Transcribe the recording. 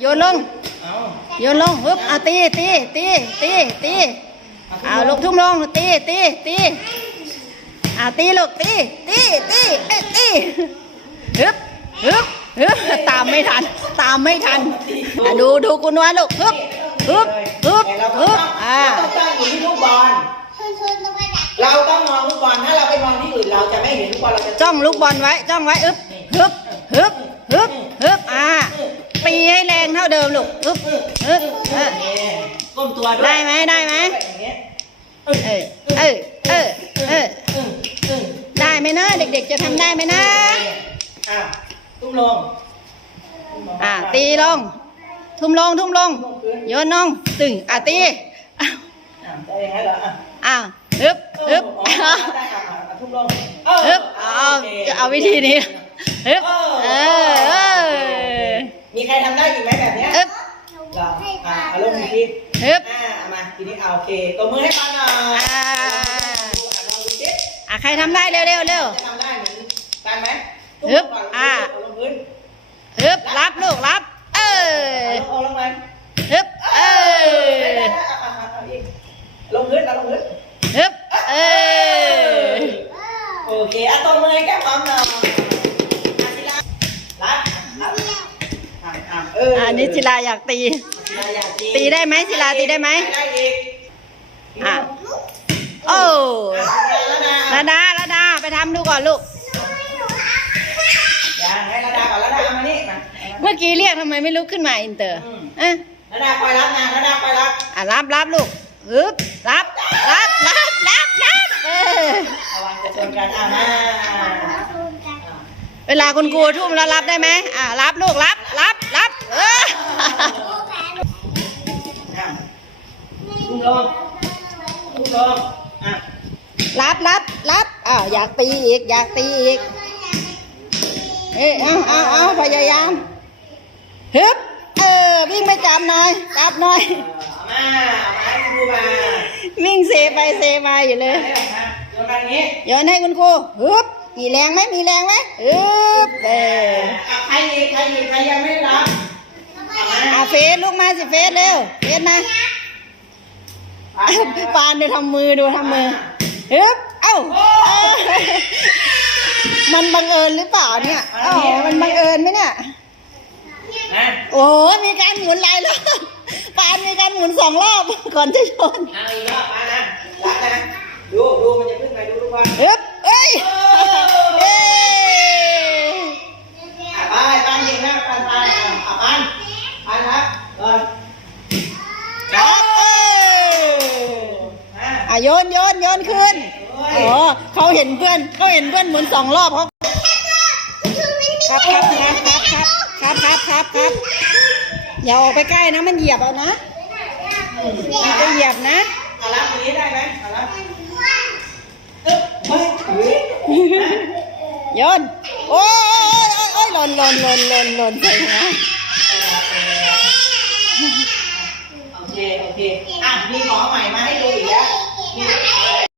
โยนลงเอาโยนลงฮึบเอาตีตีตีตีตีเอาลูกทุ่มลงตีตีตีเอาตีลูกตีตีตีเอ้ยตีฮึบฮึบฮึบตามไม่ทัน ตามไม่ทันอะดูดูคุณนวลลูกฮึบฮึบฮึบแต่เราก็ฮึต้บองอ่าเราต้องตั้งอยู่ที่ลูกบอลเราต้องมองลูกบอลถ้าเราไปมองที่อื่นเราจะไม่เห็นลูกบอลเราจะจ้องลูกบอลไว้จ้องไว้อึบฮึบฮึบฮึบ ท่าเดิมลูกฮึบฮึบเออนี่ก้มตัวด้วยได้ไหมได้ไหมอย่างเงี้ยเออเออเออเอออืมอืมได้ไหมนะเด็ก ๆ จะทำได้ไหมนะอะตุ้มลงอ่าตีลง ทุ่มลงทุ่มลงโยนลงตึงอะตีอ้าวอะได้ยังไงเหรออะอ้าวฮึบฮึบอ๋อได้อะอะอะทุ่มลงเออฮึบเอาจะเอาวิธีนี้ฮึบเออเออ มีใครทำได้อีกไหมแบบเนี้ย ฮึบ เหรออะ เอาลงอีกทีฮึบอ่าเอามาทีนี้เอาโอเคตัวมือให้ปันหน่อยอ่าลองดูสิอะใครทำได้เร็วเร็วเร็ว จะทำได้เหมือนกันไหมฮึบตุ้มลงก่นอ่าเาลงพื้นฮึบรับลูกรับเออเอาลงเอาลงไปฮึบเออได้ๆๆเอาๆๆเอาอีกลงพื้นเอาลงพื้น ฮึบเออโอเคอะตัวมือให้แก้มพร้อมหน่อยอะศิลารัดรัดอะอะเอออัอันนี้ศิลาอยากตีศิลาอยาก ตีได้ไหมศิลาตีได้ไหมได้อีกอะโอ้แล้วนะระดาระดาไปทำดูก่อนลูกยังให้ระดาก่อนระดาเอามานี่มาเมื่อกี้เรียกทำไมไม่ลุกขึ้นมาอินเตอร์อะระดาคอยรับนะระดาคอยรับอะรับรับลูกฮึบรับรับรับรับรับเออระวังจะชนกันอะมาเวลาคุณครูทุ่มแล้วรับได้ไหมอะรับลูกรับรับรับเออ ตุ้มลงตุ้มลงอะรับรับรับอ้าวอยากตีอีก อยากตีอีก เอ้ยเอาเอาเอาพยายามฮึบเออวิ่งไปจับหน่อยจับหน่อยเออเอามาเอามาให้คุณครูมาวิ่งเซไปเซมาอยู่เลยได้ไหมครับโยนมาอย่างนี้โยนให้คุณครูฮึบมีแรงไหมมีแรงไหมฮึบเอออะใครอีกใครอีกใครยังไม่รับเอามาเอาเฟสลูกมาสิเฟสเร็วเฟสนะ ปานดูทำมือดูทำมือฮึบเอ้าเอ้ามันบังเอิญหรือเปล่าเนี่ยเอ้ามันบังเอิญไหมเนี่ยนะโอ้ยมีการหมุนหลายรอบปานมีการหมุนสองรอบก่อนจะโยนเอาอีกรอบมานะรับนะดูดูมันจะขึ้นไปดูทุกวันฮึบเอ้ยเอ้ย อะไปไปยิงนะปันไปอะอะปันปันครับเออ ครับเอ้ย อะ อะ โยนโยนโยนขึ้นโอ้เขาเห็นเพื่อนเขาเห็นเพื่อนหมุนสองรอบเขาครับครับครับครับครับครับครับครับอย่าออกไปใกล้นะมันเหยียบเอานะมันจะเหยียบนะเอารับตรงนี้ได้ไหมเอารับเอ๊ะเฮ้ยเฮ้ยโยนโอ้ยโอ้ยโอ้ยหล่นหล่นหล่นหล่นหล่นใส่หัวโอเคโอเคอะ